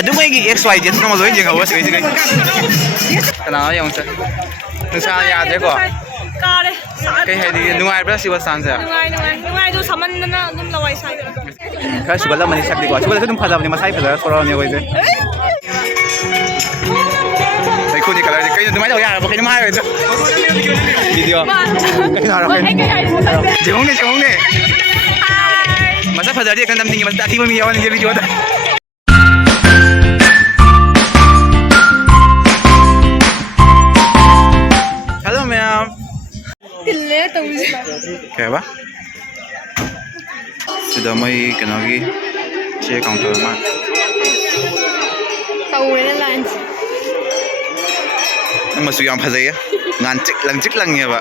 ꯑꯗꯨꯝ ꯑꯩꯒꯤ XYZ ꯅꯣꯡꯃ ꯂꯣꯏ ꯌꯦꯡꯍꯧꯕ ꯁꯤꯒꯩ ꯀꯅꯥꯅꯣ ꯌꯦꯡꯉꯨꯁꯦ ꯅꯨꯡꯁꯥ ꯌꯥꯗ꯭ꯔꯦꯀꯣ ꯀꯥꯔꯦ ꯀꯩ ꯍꯥꯏꯗꯤ ꯅꯨꯡꯉꯥꯏꯕ꯭ꯔꯥ ꯁꯤ ꯕꯁ ꯁ꯭ꯇꯥꯟꯁꯦ ꯅꯨꯡꯉꯥꯏꯗꯨ ꯁꯥꯃꯟꯗꯅ ꯑꯗꯨꯝ ꯂꯋꯥꯏ ꯁꯥꯏꯗꯅ ꯈꯔ ꯁꯨꯒꯠꯂꯝꯃꯅꯤ ꯁꯛꯇꯤꯀꯣ ꯁꯨꯒꯠꯂꯁꯨ ꯑꯗꯨꯝ ꯐꯖꯕꯅꯤ ꯃꯁꯥꯏ ꯐꯖꯔ ꯊꯣꯔꯛꯑꯕꯅꯤ ꯑꯩꯈꯣꯏꯁꯦ ꯂꯩꯈꯨꯗꯤ ꯀꯂꯔꯗꯤ ꯀꯩꯅꯣ ꯑꯗꯨꯃꯥꯏꯅ ꯇꯧ ꯌꯥꯔꯕ ꯀꯩꯅꯣꯝ ꯍꯥꯏꯔꯣꯏꯗ ꯚꯤꯗꯤꯑꯣ ꯀꯩꯅꯣ ꯍꯥꯏꯔꯣ ꯖꯦꯍꯣꯡꯅꯦ ꯃꯁꯛ ꯐꯖꯔꯗꯤ ꯀꯩꯅꯣ ꯅꯝꯅꯤꯡꯉꯤ ꯃꯁꯛ ꯑꯊꯤꯕ ꯃꯤ ꯌꯥꯎꯍꯟꯅꯤꯡꯉꯦ ꯚꯤꯗꯤꯑꯣꯗ ꯍꯜꯂꯣ ꯃꯌꯥꯝ ꯇꯤꯜꯂꯦ ꯇꯧꯁꯦ ꯀꯩ ꯍꯥꯏꯕ ꯁꯤꯗ ꯃꯣꯏ ꯀꯩꯅꯣꯒꯤ ꯆꯦ ꯀꯥꯎꯟꯇꯔ ꯑꯃ ꯇꯧꯔꯦꯅ ꯂꯥꯏꯟꯁꯦ ꯅꯪ ꯃꯆꯨ ꯌꯥꯝ ꯐꯖꯩꯌꯦ ꯂꯪꯆꯤꯛ ꯂꯪꯉꯦꯕ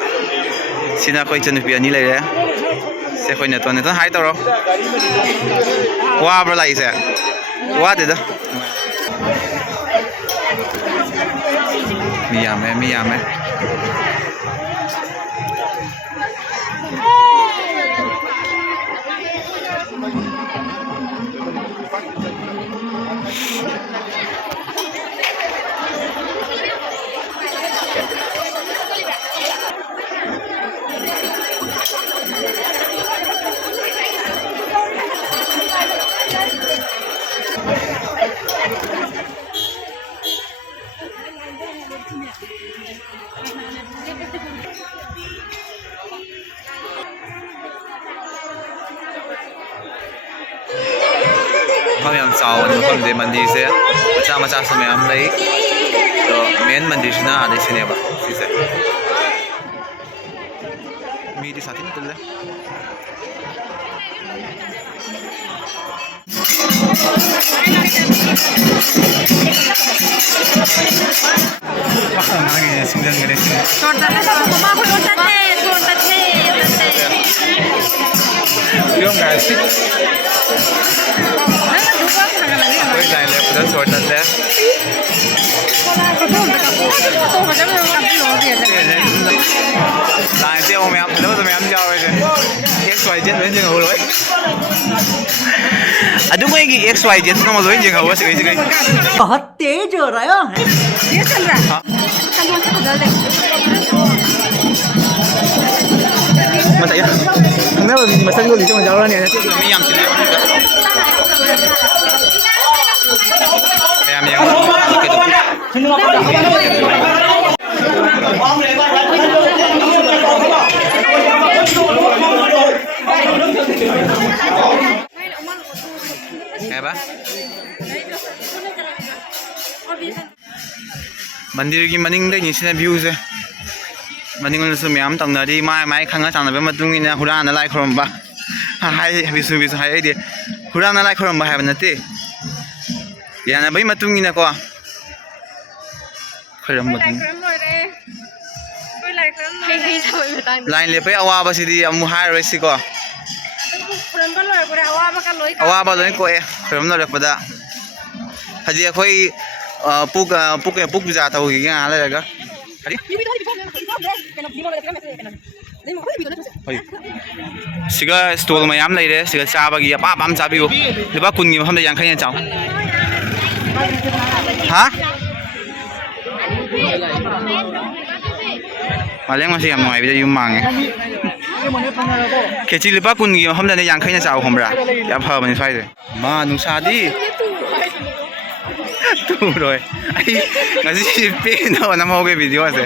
ꯁꯤꯅ ꯑꯩꯈꯣꯏ ꯏꯆꯟꯅꯨꯄꯤ ꯑꯅꯤ ꯂꯩꯔꯦ ꯁꯤ ꯑꯩꯈꯣꯏ ꯅꯦꯇꯣꯟ ꯍꯥꯏ ꯇꯧꯔꯣ ꯋꯥꯕ꯭ꯔꯥ ꯂꯥꯛꯏꯁꯦ ꯋꯥꯗꯦꯗ ꯃꯤ ꯌꯥꯝꯃꯦ ꯃꯐꯝ ꯌꯥꯝ ꯆꯥꯎꯕꯅꯤ ꯃꯐꯝꯗꯤ ꯃꯟꯗꯤꯔꯁꯦ ꯃꯆꯥꯁꯨ ꯃꯌꯥꯝ ꯂꯩ ꯑꯗꯣ ꯃꯦꯟ ꯃꯟꯗꯤꯔꯁꯤꯅ ꯑꯥꯗꯩ ꯁꯤꯅꯦꯕ ꯁꯤꯁꯦ ꯃꯤꯗꯤ ꯁꯥꯊꯤꯅ ꯇꯤꯜꯂꯦ लाइनसे वो मैम फजब तो मैम जाओ XYZ लोन जेंगो लोय अदु कोई XYZ नोंमा लोन जेंगो सिगै बहुत तेज हो रहा है ये चल रहा है कौन सा बदल दे masaya nggak lebih masang dulu cuma jalan ya ini yang sini apa? Mandir ki maning dai ni sina view se maning su myam tangna ri mai khanga changna be matung ina hurana lai khorom ba hai bisu hai ai de hurana lai khorom ba ha banate yana bai matung ina ko khorom matung line le pe awa ba si di amu hai ro si ko awa ba loi ko e khorom no rakpada haji khoi puk biza tau gi nga la ga hari siga stall mayam leire siga chabagi apa pam chabiu liba kun gi mafam da yang khaina chaw ha maleng masi yam noi bi da yum mange kechi liba kun gi mafam da yang khaina chaw khombra ya pha bani sai de ma nung sa di tu rồi ai ngasi pe no na mo ke video ase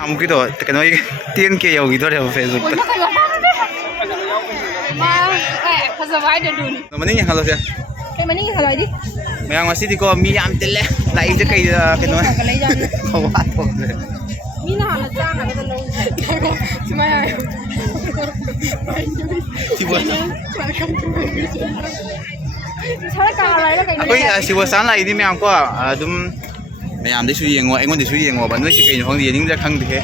amu ki to kano tiên ke yogi to re Facebook ta ma phazawai de dun mani yang halo se cái mani haloi di mayang ngasi di ko mi yam tele lai je kai kano wa to mi na hala chang na ka lo chuma ya ꯑꯩꯈꯣꯏ ꯁꯤꯕꯣꯁꯥꯟ ꯂꯥꯛꯏꯗꯤ ꯃꯌꯥꯝ ꯀꯣ ꯑꯗꯨꯝ ꯃꯌꯥꯝꯗꯩꯁꯨ ꯌꯦꯡꯉꯣ ꯑꯩꯉꯣꯟꯗꯁꯨ ꯌꯦꯡꯉꯣꯕ ꯅꯣꯏꯁꯤ ꯀꯩꯅꯣ ꯈꯪꯗꯦ ꯌꯦꯡꯅꯤꯡꯗ꯭ꯔꯥ ꯈꯪꯗꯦꯍꯦ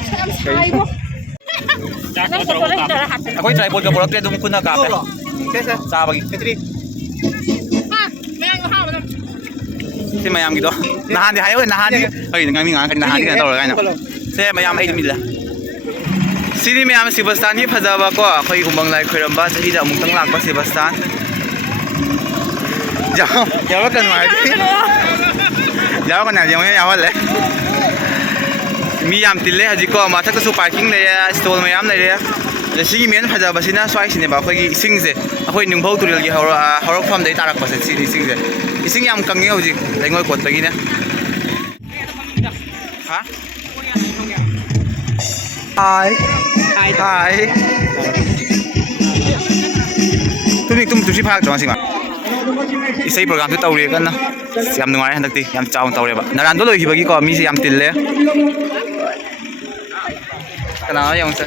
ꯑꯩꯈꯣꯏ ꯇ꯭ꯔꯥꯏꯄꯣꯠꯀ ꯄꯨꯔꯛꯇ꯭ꯔꯦ ꯑꯗꯨꯝ ꯈꯨꯠꯅ ꯀꯥꯞꯄꯦ ꯁꯦ ꯆꯥꯕꯒꯤ ꯐꯦꯇ꯭ꯔꯤ ꯁꯤ ꯃꯌꯥꯝꯒꯤꯗꯣ ꯅꯍꯥꯟꯗꯤ ꯍꯥꯏꯌꯣ ꯅꯍꯥꯟꯗꯤ ꯍꯣꯏ ꯉꯥꯡꯅꯤ ꯉꯥꯡꯈ꯭ꯔꯦ ꯅꯍꯥꯟꯗꯤ ꯀꯩꯅꯣ ꯇꯧꯔꯒ ꯀꯥꯏꯅ ꯁꯦ ꯃꯌꯥꯝ ꯑꯩ ꯃꯤꯜꯂꯦ ꯁꯤꯗꯤ ꯃꯌꯥꯝ ꯁꯤꯕꯁꯇꯥꯟꯒꯤ ꯐꯖꯕ ꯀꯣ ꯑꯩꯈꯣꯏ ꯎꯃꯪ ꯂꯥꯏ ꯈꯣꯏꯔꯝꯕ ꯆꯍꯤꯗ ꯑꯃꯨꯛꯇꯪ ꯂꯥꯛꯄ ꯁꯤꯕꯁꯇꯥꯟ Yawa ka naman. Yawa ka na, yawa le. Mi yam tille haji ko mathak su parking le stall mayam le ya. Le sigi men phaja basina swai sine ba khoi gi ising je. Akhoi ningbau turil gi horok pham dei tarak pase si ising je. Ising yam kangi hoji lengoi kot bagi ne. Ha? Hi. Hi. Tum si phak chong sing ma. Isai program tu tau re kan na. Yam nungai handak ti yam chaw tau re ba. Naran do loi gi bagi ko mi si yam tille. Kana yang sa.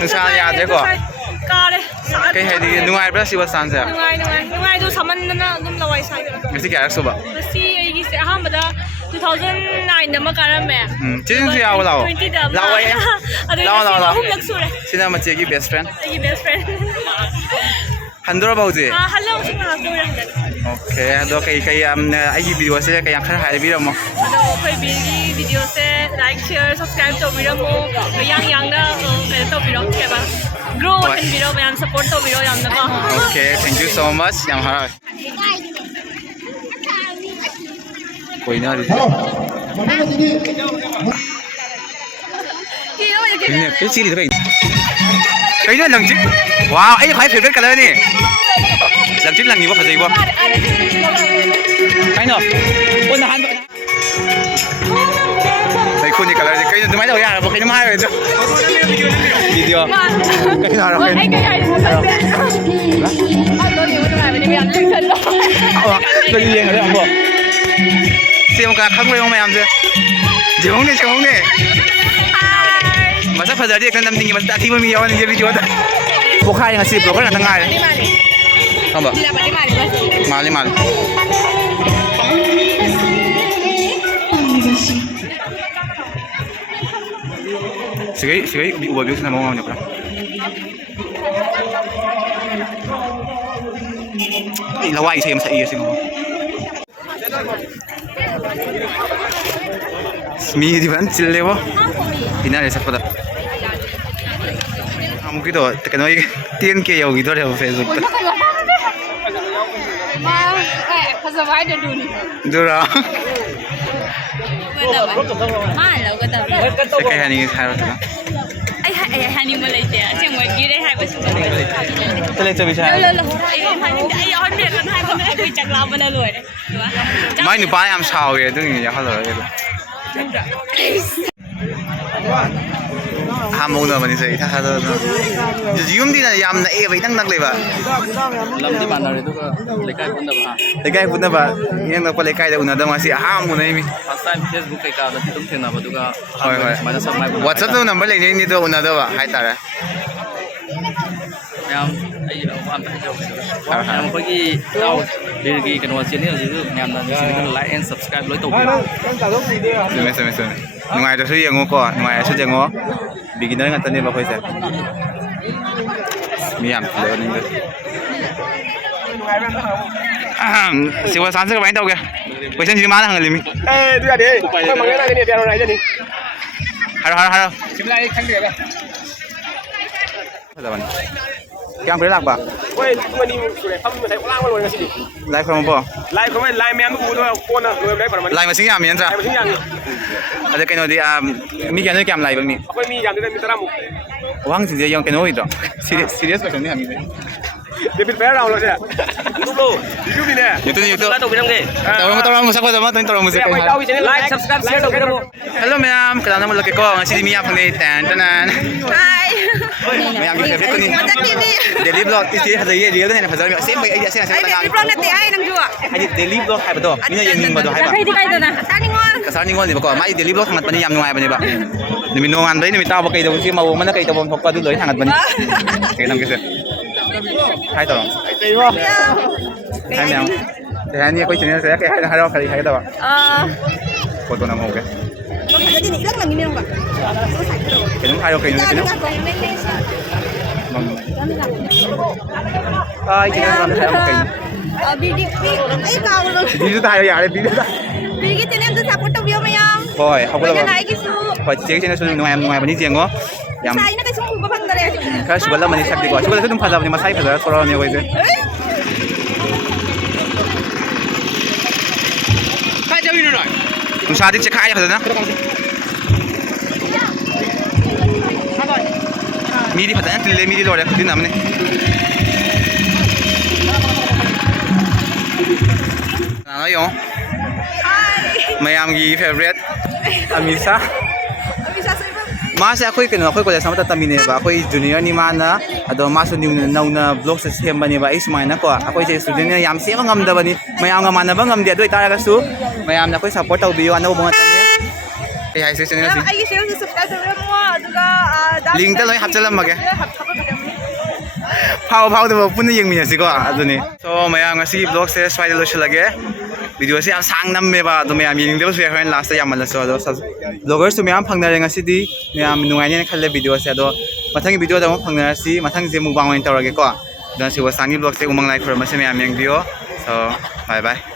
Nu sa ya de ko. Kare. Kai hai di nungai ba si wa san sa. Nungai du saman na dum lawai sai. Mesti kya so ba. Mesti ai gi se aham bada 2009 da makaram me. Chin su ya wa lao. 20 da. Lao ai. Lao. Hum lak sure. Sina ma che gi best friend. Ai best friend. Handora ba ji. Hello sing na sure. Okay, do kai ai gi video se kai khar hai bi mo. Ado khoi video se like share subscribe to video mo yang da kai to video ke ba. Grow and video man support to video yam na ba. Okay, thank you so much. Yam hara. Koi na ri. Ini cái gì vậy? Cái này lần chích. Wow, ấy phải favorite color nè. Lần chích lần nhiều quá phải gì quá? Cái nào? Ôn là hắn vậy. Đây khuôn như color gì? Cái này mấy đầu ya? Một cái năm hai rồi chứ. Video. Cái nào rồi? Cái này tôi đi vào bên này chân chân đó. Tôi đi riêng ở đây không bộ. Xem cả khắc lên không mày làm chưa? Chỉ không nè. Masa pada dia kan nampak masa tak tiba miawan dia video tu. Bukan yang asli blogger nak tengah. Apa? Mali. Sekali buat video sama orang ni pula. Lawai saya masa iya sih ngomong. Mi di mana cile wo? Ina rasa pada. Kamu gitu, tekan lagi 10K ya gitu deh Facebook tu. Pasal ada dulu. Dura. Mana lo kata? Kayak ni hari tu. Ai hani mulai dia. Ceng mau kira hai pasal. Terus tu bisa. Lo. Ai on dia kan hai mana aku cak lama dah luar. Mai ni bayam sao ye, tu ni ya hal lah. Hamong na man isa ita hado no. Yung di na yam na eh, itang nagleba. Lam di bandar itu ke lekai pun dah bah. Lekai pun na ba? Yang nak lekai dah una dah masih hamong na ini. First time Facebook kai ka dah tum thena ba tu ka. Hoi. Mana sab mai. WhatsApp tu number le ni tu una dah ba? Hai tara. Yang ai am ta jo. Yang pergi tahu dari kenal channel itu yang dah sini kan like and subscribe loi tu. Seme. Nungai tu suy yang ngoko, nungai suy yang ngoko. Beginner ngan tani ba khoi sa. Mi yam le ni tu. Siwa san se ka bain tau ke? Question di mana hang limi? Tu ada. Kau manggil nak ni dia orang aja ni. Haro. Sebelah kan dia. Zaman. Yang boleh ba? Wei, cuma ni sudah. Kamu saya ulang ulang ke sini. Lai khom bo. Lai kau lai mem tu tu pun nak dua lai pada mana. Lai masing yam yan sa. Lai macam ni. Ada kena di mi kan kam lai bang ni. Aku ni jam tu minta ramu. Wang sih yang kena itu. Serius question ni kami. David Ferrer orang saya. Tu bro. YouTube ni. YouTube. Tahu bilang ke? Tolong musik apa sama? Tolong musik. Tahu channel like, subscribe, share tu kita. Hello ma'am, kailan mo lagi ko ang si Mia pang tanan. Hi. Ma'am, yung favorite ko ni. Daily vlog, isi hada ye real na phazar mi. Same idea sina Ay, di vlog natin ay nang juwa. Ay daily vlog hay ba to? Mina yang ba to hay ba? Di kayo na. Sani ngon. Kasani ngon di ba ko? Mai daily vlog hangat pa ni yam nungay ba ni ba? Ni minungan ba ni mitaw ba kay daw si mawo man na kay daw hok pa duloy hangat ba ni? Kaya nang kasi. Hay to. Hay ma'am. Kaya niya ko channel saya kaya hay haraw kali hay daw. Foto na mo ke. Jadi ni ilang lang ini ba? Kaya hayo kayo ni. Ay, channel na hayo kayo. Bidik ay kaulo. Video tayo yari video ta. Bidik tinan tu support to video mayam. Hoy, ako Wala lang. na ikisu. Hoy, check channel sunod nungay ba ni jengo? Yam. Sa ina kasi mo ba dale. Kaya subala man ni sakti ko. Subala sa tung phada ni masai phada koro ni ko ise. ꯅꯨꯡꯁꯥꯗꯤ ꯆꯦꯈꯥꯏ ꯐꯖꯅ ꯃꯤꯗꯤ ꯐꯖꯅ ꯇꯤꯜꯂꯦ ꯃꯤꯗꯤ ꯂꯣꯏꯔꯦ ꯈꯨꯇꯤꯟ ꯑꯃꯅꯤ ꯀꯅꯥꯅꯣ ꯌꯦꯡꯉꯣ ꯃꯌꯥꯝꯒꯤ ꯐꯦꯚꯣꯔꯥꯏꯠ ꯑꯃꯤꯁꯥ मासे अखोई कनो अखोई कॉलेज अमता तमिनेबा अखोई जूनियर नि माना अदो मासु नौना ब्लॉग से सेमबनेबा आई सुमाइना को अखोई जे स्टूडेंट ने याम सेम ngमदबनी मयाम मानबा ngमदे अदो तारगसु मयाम ना अखोई सपोर्ट तौबियो अनो बंगतने ए हाई से चैनल से आई चैनल से सब्सक्राइब तौबिरमो अदुगा लिंक त लोय हापचलमगे फाव दबो पुन यंगमिनसिको अदुनी सो मयाम ngasi ब्लॉग से स्वाइद लोशलगे वीडियो से सांग नमेबा तो मैम यिंगदेबो से हरन लास्ट यामलसो अदो ब्लॉगर से मैम फंगनरे ngasiदी मैम नुगाइने खले वीडियो से अदो मथंग वीडियो दमो फंगनरसी मथंग जे मुबांग वाइन तौरगे को दन से वसानी ब्लॉग से उमंग लाइक खरमसे मैम यंगदियो सो बाय बाय